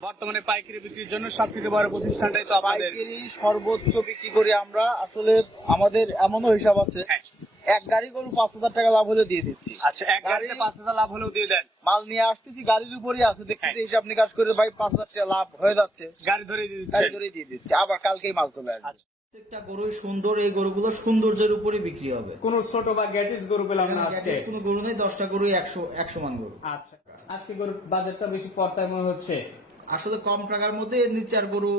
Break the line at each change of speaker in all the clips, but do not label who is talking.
বর্তমানে পাইকারি বিক্রির জন্য সব থেকে বড় প্রতিষ্ঠানটাই তো
পাইকারি সর্বোচ্চ বিক্রি করি আমরা। আসলে আমাদের এমনও হিসাব আছে
হ্যাঁ।
এক গাড়ি গরু পাঁচ হাজার টাকা লাভ হলে দিয়ে দিচ্ছি।
আচ্ছা এক গাড়িতে পাঁচ হাজার লাভ হলেও দিয়ে দেন।
মাল নিয়ে আসতেছি গাড়ির উপরই আছে। দেখতেছি
হ্যাঁ।
হিসাব নিকাশ করে ভাই পাঁচ হাজার টাকা লাভ হয়ে যাচ্ছে।
গাড়ি ধরে দিয়ে
গাড়ি ধরেই দিয়ে দিচ্ছি। আবার কালকেই মাল চলে আসবে।
আচ্ছা।
প্রত্যেকটা গরুই সুন্দর এই গরুগুলো সৌন্দর্যের উপরে বিক্রি হবে।
কোন ছোট বা গ্যাটিস গরু পেলাম না আজকে।
কোনো গরু নেই দশটা গরুই একশো একশো মান গরু।
আচ্ছা। আজকে গরুর বাজারটা বেশি পর্তায় মনে হচ্ছে।
আসলে কম টাকার মধ্যে এর নিচে আর গরু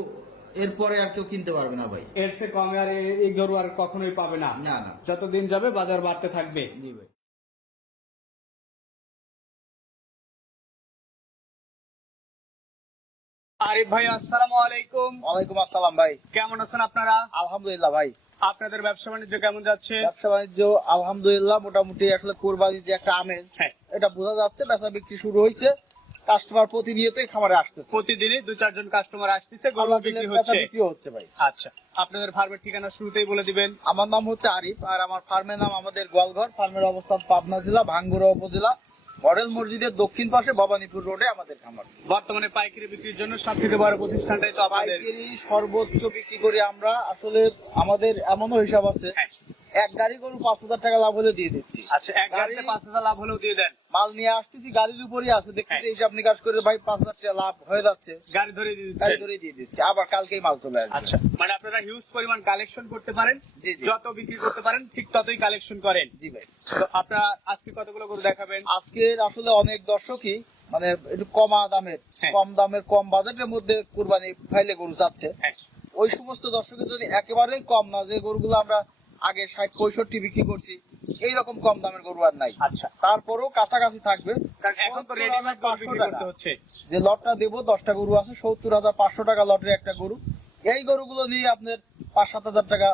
এরপরে আর কেউ কিনতে পারবে না ভাই।
এর চেয়ে কমে আর এই গরু আর কখনোই পাবে না।
না না।
যতদিন যাবে বাজার বাড়তে থাকবে।
জি ভাই।
আরিফ ভাই আসসালামু আলাইকুম।
ওয়ালাইকুম আসসালাম ভাই।
কেমন আছেন আপনারা?
আলহামদুলিল্লাহ ভাই।
আপনাদের ব্যবসা বাণিজ্য কেমন যাচ্ছে?
ব্যবসা বাণিজ্য আলহামদুলিল্লাহ মোটামুটি আসলে কোরবানির যে একটা আমেজ
হ্যাঁ।
এটা বোঝা যাচ্ছে বেচা বিক্রি শুরু হয়েছে কাস্টমার প্রতিনিয়তই খামারে আসতেছে।
প্রতিদিনই দু চারজন কাস্টমার আসতেছে গরু বিক্রি হচ্ছে।
বিক্রি হচ্ছে ভাই।
আচ্ছা আপনাদের ফার্মের ঠিকানা শুরুতেই বলে দিবেন।
আমার নাম হচ্ছে আরিফ আর আমার ফার্মের নাম আমাদের গোয়ালঘর। ফার্মের অবস্থান পাবনা জেলা ভাঙ্গুরা উপজেলা। মডেল মসজিদের দক্ষিণ পাশে ভবানীপুর রোডে আমাদের খামার।
বর্তমানে পাইকারি বিক্রির জন্য সব থেকে বড় প্রতিষ্ঠানটাই তো আপনাদের
পাইকারি সর্বোচ্চ বিক্রি করি আমরা। আসলে আমাদের এমনও হিসাব আছে
হ্যাঁ।
এক গাড়ি গরু পাঁচ হাজার টাকা লাভ হলে দিয়ে দিচ্ছি।
আচ্ছা এক গাড়িতে পাঁচ হাজার লাভ হলেও দিয়ে দেন।
মাল নিয়ে আসতেছি গাড়ির উপরই আছে দেখতেছি
হ্যাঁ।
হিসাব নিকাশ করে ভাই পাঁচ হাজার টাকা লাভ হয়ে যাচ্ছে।
গাড়ি ধরে দিয়ে
গাড়ি ধরেই দিয়ে দিচ্ছি আবার কালকেই মাল চলে আসবে।
আচ্ছা মানে আপনারা হিউজ পরিমাণ কালেকশন করতে পারেন। যত বিক্রি করতে পারেন ঠিক ততই কালেকশন করেন।
জি ভাই।
তো আপনারা আজকে কতগুলো গরু দেখাবেন?
আজকের আসলে অনেক দর্শকই মানে একটু কমা দামের
হ্যাঁ।
কম দামের কম বাজেটের মধ্যে কুরবানি ফাইলে গরু চাচ্ছে।
হ্যাঁ।
ওই সমস্ত দর্শকের যদি একেবারেই কম না যে গরুগুলো আমরা আগে ষাট পঁয়ষট্টি বিক্রি করছি। এইরকম কম দামের গরু আর নাই।
আচ্ছা।
তারপরেও কাছাকাছি থাকবে।
এখন তো রেডিমেড পাঁচশো টাকা। হচ্ছে।
যে লটটা দেবো দশটা গরু আছে সত্তর হাজার পাঁচশো টাকা লটের একটা গরু। এই গরুগুলো নিয়ে আপনার পাঁচ সাত হাজার টাকা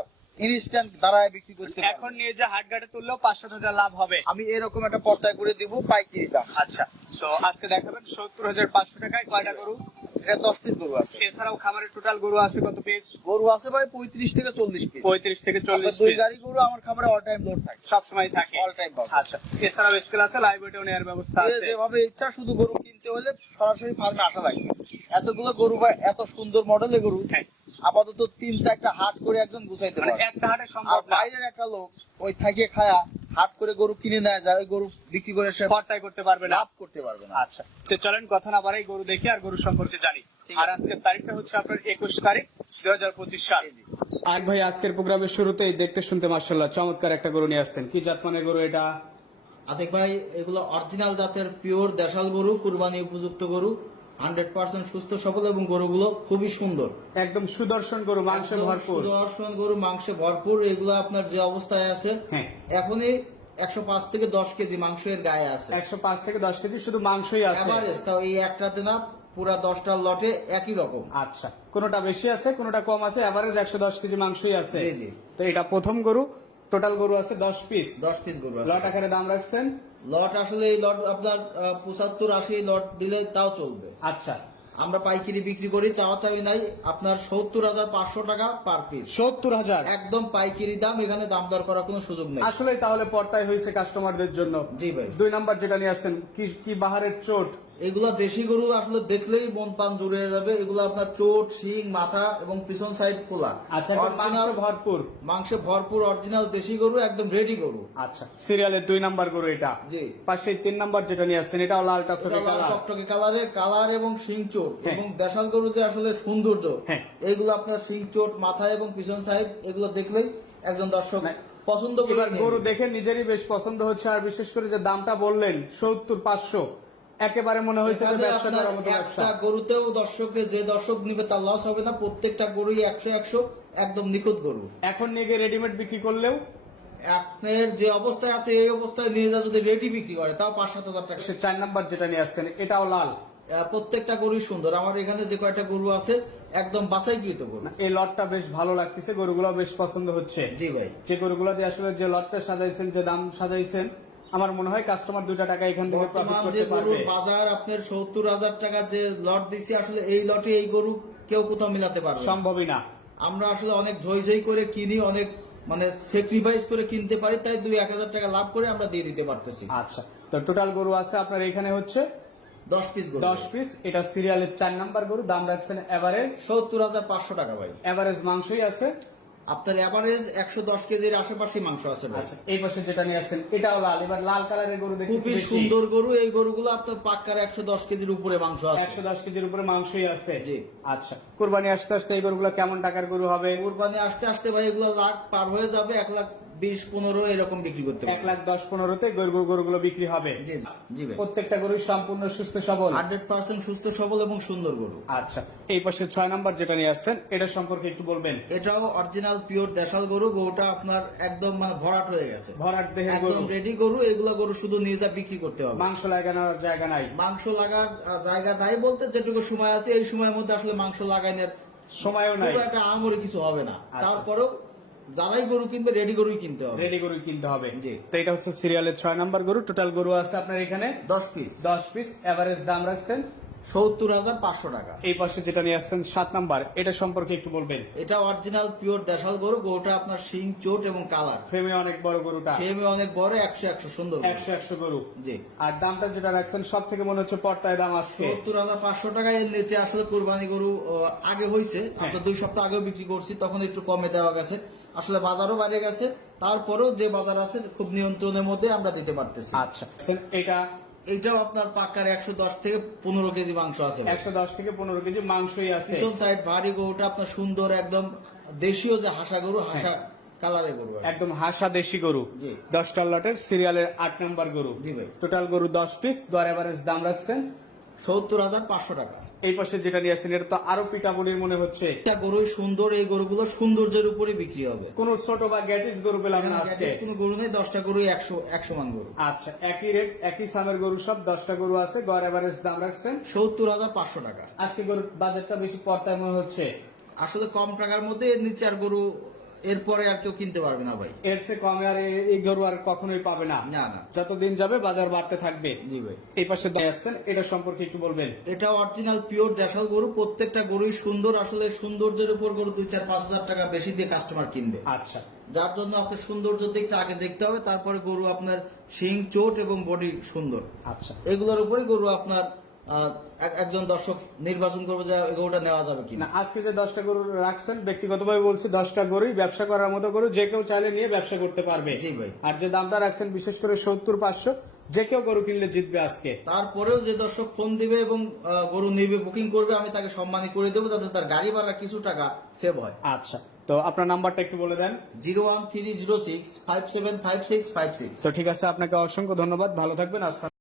ইনস্ট্যান্ট দাঁড়ায় বিক্রি করতে
এখন নিয়ে যে হাট ঘাটে তুললেও পাঁচ সাত হাজার লাভ হবে।
আমি এরকম একটা পর্দায় করে দিব পাইকারি দাম
আচ্ছা তো আজকে দেখাবেন সত্তর হাজার পাঁচশো টাকায় কয়টা গরু?
দশ পিস গরু আছে।
এছাড়াও খামারের টোটাল গরু আছে কত পিস
গরু আছে ভাই পঁয়ত্রিশ থেকে চল্লিশ পিস
পঁয়ত্রিশ থেকে চল্লিশ
দুই গাড়ি গরু আমার খাবারে অল টাইম লোড থাকে।
সবসময় থাকে।
অল টাইম
আচ্ছা এছাড়াও স্কেল আছে লাইভ ওয়েটেও নেওয়ার ব্যবস্থা আছে।
যেভাবে ইচ্ছা শুধু গরু কিনতে হলে সরাসরি ফার্মে আসা লাগবে। এতগুলো গরু বা এত সুন্দর মডেলের গরু
হ্যাঁ।
আপাতত তিন চারটা হাট করে একজন গুছাইতে
মানে
পারে
একটা হাটে সম্ভব না।
বাইরের একটা লোক ওই থাকে খায়া হাট করে গরু কিনে নেয় যায় ওই গরু বিক্রি করে সে
খরটাই করতে পারবে না।
লাভ করতে পারবে না।
আচ্ছা তো চলেন কথা না বাড়াই গরু দেখি আর গরু সম্পর্কে জানি। আর আজকের তারিখটা হচ্ছে আপনার একুশ তারিখ দুই হাজার পঁচিশ সাল। আর ভাই আজকের প্রোগ্রামের শুরুতেই দেখতে শুনতে মার্শাল্লাহ চমৎকার একটা গরু নিয়ে আসছেন। কি জাতমানের গরু এটা?
আতিক ভাই এগুলো অরিজিনাল জাতের পিওর দেশাল গরু কুরবানি উপযুক্ত গরু। হান্ড্রেড পার্সেন্ট সুস্থ সবল এবং গরুগুলো খুবই সুন্দর।
একদম সুদর্শন গরু মাংসে ভরপুর।
সুদর্শন গরু মাংসে ভরপুর। এগুলো আপনার যে অবস্থায় আছে
হ্যাঁ।
এখনই একশো পাঁচ থেকে দশ কেজি মাংস এর গায়ে আছে।
একশো পাঁচ থেকে দশ কেজি শুধু মাংসই আছে।
তাও এই একটাতে না পুরা দশটা লটে একই রকম।
আচ্ছা কোনোটা বেশি আছে কোনোটা কম আছে এভারেজ একশো দশ কেজি মাংসই আছে। তো এটা প্রথম গরু টোটাল গরু আছে দশ পিস
দশ পিস গরু আছে।
লট আকারে দাম রাখছেন?
লট আসলে লট আপনার পঁচাত্তর আশি লট দিলে তাও চলবে।
আচ্ছা।
আমরা পাইকারি বিক্রি করি চাওয়া চাওয়ি নাই। আপনার সত্তর হাজার পাঁচশো টাকা পার পিস
সত্তর হাজার?
একদম পাইকারি দাম এখানে দাম দর করার কোনো সুযোগ নেই।
আসলে তাহলে পর্তায় হয়েছে কাস্টমারদের জন্য।
জি ভাই।
দুই নাম্বার যেটা নিয়ে আসছেন কি কি বাহারের চোট?
এগুলা দেশি গরু আসলে দেখলেই মন পান জুড়ে যাবে। এগুলো আপনার চোট শিং মাথা এবং পিছন সাইড খোলা।
আচ্ছা
অরিজিনাল
ভরপুর?
মাংসে ভরপুর অরিজিনাল দেশি গরু একদম রেডি গরু।
আচ্ছা সিরিয়ালের দুই নাম্বার গরু এটা?
জি।
পাশে তিন নাম্বার যেটা নিয়ে আসছেন লাল
এটা
টকটকে
লাল টকটকে কালারের কালার এবং শিং চোট
হ্যাঁ।
এবং দেশাল গরু যে আসলে সৌন্দর্য
হ্যাঁ।
এগুলো আপনার শিং চোট মাথা এবং পিছন সাইড এগুলো দেখলেই একজন দর্শক পছন্দ করে
গরু। দেখে নিজেরই বেশ পছন্দ হচ্ছে আর বিশেষ করে যে দামটা বললেন সত্তর পাঁচশো। একেবারে মনে হয়েছে
একটা গরুতেও দর্শকের যে দর্শক নিবে তার লস হবে না প্রত্যেকটা গরুই একশো একশো একদম নিখুঁত গরু।
এখন নিয়ে গিয়ে রেডিমেড বিক্রি করলেও?
আপনার যে অবস্থায় আছে এই অবস্থায় নিয়ে যা যদি রেডি বিক্রি করে তাও পাঁচ সাত হাজার টাকা।
চার নাম্বার যেটা নিয়ে আসছেন এটাও লাল।
প্রত্যেকটা গরুই সুন্দর। আমার এখানে যে কয়টা গরু আছে একদম বাছাইকৃত গরু।
এই লটটা বেশ ভালো লাগতেছে গরুগুলো বেশ পছন্দ হচ্ছে।
জি ভাই।
যে গরুগুলো দিয়ে আসলে যে লটটা সাজাইছেন যে দাম সাজাইছেন আমার মনে হয় কাস্টমার দুটা টাকা এখান থেকে প্রফিট করতে পারবে।
বাজার আপনার সত্তর হাজার টাকা যে লট দিছি আসলে এই লটে এই গরু কেউ কোথাও মিলাতে পারবে
সম্ভবই না।
আমরা আসলে অনেক ঝই ঝই করে কিনি অনেক মানে স্যাক্রিফাইস করে কিনতে পারি তাই দুই এক হাজার টাকা লাভ করে আমরা দিয়ে দিতে পারতেছি।
আচ্ছা তো টোটাল গরু আছে আপনার এখানে হচ্ছে?
দশ পিস গরু।
দশ পিস এটা সিরিয়ালের চার নাম্বার গরু দাম রাখছেন এভারেজ
সত্তর হাজার পাঁচশো টাকা ভাই।
এভারেজ মাংসই আছে?
আপনার এভারেজ একশো দশ কেজির আশেপাশে মাংস আছে
আচ্ছা এই পাশে যেটা নিয়ে আসছেন এটাও লাল। এবার লাল কালারের গরু
খুবই সুন্দর গরু এই গরুগুলো আপনার পাক্কার একশো দশ কেজির উপরে মাংস আছে।
একশো দশ কেজির উপরে মাংসই আছে।
জি।
আচ্ছা কোরবানি আসতে আসতে এই গরুগুলো কেমন টাকার গরু হবে?
কোরবানি আসতে আসতে ভাই এগুলো লাখ পার হয়ে যাবে এক লাখ বিশ পনেরো এরকম বিক্রি করতে
এক লাখ দশ পনেরোতে গরু গরুগুলো বিক্রি হবে।
জি জি ভাই।
প্রত্যেকটা গরুই সম্পূর্ণ সুস্থ সবল।
হান্ড্রেড পার্সেন্ট সুস্থ সবল এবং সুন্দর গরু।
আচ্ছা এই পাশে ছয় নাম্বার যেটা নিয়ে আসছেন এটা সম্পর্কে একটু বলবেন।
এটাও অরিজিনাল পিওর দেশাল গরু গরুটা আপনার একদম মানে ভরাট হয়ে গেছে।
ভরাট দেহের গরু।
একদম রেডি গরু এগুলো গরু শুধু নিয়ে যা বিক্রি করতে হবে।
মাংস লাগানোর জায়গা নাই।
মাংস লাগার জায়গা নাই বলতে যেটুকু সময় আছে এই সময়ের মধ্যে আসলে মাংস লাগানোর
সময়ও নাই।
একটা আমরে কিছু হবে না।
আচ্ছা।
তারপরেও যারাই গরু কিনবে রেডি গরুই কিনতে হবে।
রেডি গরু কিনতে হবে।
জি।
তো এটা হচ্ছে সিরিয়ালের ছয় নাম্বার গরু। টোটাল গরু আছে আপনার এখানে
দশ পিস
দশ পিস এভারেজ দাম রাখছেন
সত্তর হাজার পাঁচশো টাকা।
এই পাশে যেটা নিয়ে আসছেন সাত নাম্বার। এটা সম্পর্কে একটু বলবেন।
এটা অরিজিনাল পিওর দেশাল গরু। গরুটা আপনার শিং চোট এবং কালার।
ফ্রেমে অনেক বড় গরুটা।
ফ্রেমে অনেক বড় একশো একশো সুন্দর
একশো একশো গরু।
জি।
আর দামটা যেটা রাখছেন সব থেকে মনে হচ্ছে পর্তায় দাম আজকে।
সত্তর হাজার পাঁচশো টাকা। এর নিচে আসলে কোরবানি গরু আগে হয়েছে
হ্যাঁ।
আপনার দুই সপ্তাহ আগেও বিক্রি করছি তখন একটু কমে দেওয়া গেছে। আসলে বাজারও বাইরে গেছে। তারপরেও যে বাজার আছে খুব নিয়ন্ত্রণের মধ্যে আমরা দিতে পারতেছি।
আচ্ছা। এটা
এইটাও আপনার পাক্কার একশো দশ থেকে পনেরো কেজি মাংস আছে
একশো দশ থেকে পনেরো কেজি মাংসই আছে।
পিছন সাইড ভারী গরুটা আপনার সুন্দর একদম দেশীয় যে হাসা গরু হাসা কালারের গরু
একদম হাসা দেশি গরু।
জি।
দশটা লটের সিরিয়ালের আট নাম্বার গরু।
জি ভাই।
টোটাল গরু দশ পিস গড় এভারেজ দাম রাখছেন?
সত্তর হাজার পাঁচশো টাকা।
এই পাশে যেটা নিয়ে আসছেন এটা তো আরও পিটাপুলির মনে হচ্ছে।
একটা গরু সুন্দর এই গরুগুলো সৌন্দর্যের উপরে বিক্রি হবে।
কোন ছোট বা গ্যাটিস গরু পেলাম না আজকে।
কোনো গরু নেই দশটা গরু একশো একশো মান গরু।
আচ্ছা একই রেট একই সামের গরু সব দশটা গরু আছে গড় এভারেজ দাম রাখছেন।
সত্তর হাজার পাঁচশো টাকা।
আজকে গরুর বাজারটা বেশি পর্তায় মনে হচ্ছে।
আসলে কম টাকার মধ্যে এর নিচে আর গরু এরপরে আর কেউ কিনতে পারবে না ভাই।
এর চেয়ে কমে আর এই গরু আর কখনোই পাবে না।
না না।
যতদিন যাবে বাজার বাড়তে থাকবে।
জি ভাই।
এই পাশে দাঁড়িয়ে আসছেন এটা সম্পর্কে একটু বলবেন।
এটা অরিজিনাল পিওর দেশাল গরু প্রত্যেকটা গরুই সুন্দর আসলে সৌন্দর্যের উপর গরু দুই চার পাঁচ হাজার টাকা বেশি দিয়ে কাস্টমার কিনবে।
আচ্ছা।
যার জন্য আপনার সৌন্দর্যের দিকটা আগে দেখতে হবে তারপরে গরু আপনার শিং চোট এবং বডি সুন্দর।
আচ্ছা।
এগুলোর উপরে গরু আপনার একজন দর্শক নির্বাচন করবে যে গরুটা নেওয়া যাবে কিনা।
না আজকে যে দশটা গরু রাখছেন ব্যক্তিগতভাবে বলছি দশটা গরুই ব্যবসা করার মতো গরু যে কেউ চাইলে নিয়ে ব্যবসা করতে পারবে।
জি ভাই।
আর যে দামটা রাখছেন বিশেষ করে সত্তর পাঁচশো যে কেউ গরু কিনলে জিতবে আজকে।
তারপরেও যে দর্শক ফোন দিবে এবং গরু নিবে বুকিং করবে আমি তাকে সম্মানী করে দেবো যাতে তার গাড়ি ভাড়া কিছু টাকা সেভ হয়।
আচ্ছা তো আপনার নাম্বারটা একটু বলে দেন।
Zero one three zero six five seven five six five six.
তো ঠিক আছে আপনাকে অসংখ্য ধন্যবাদ। ভালো থাকবেন আসসালাম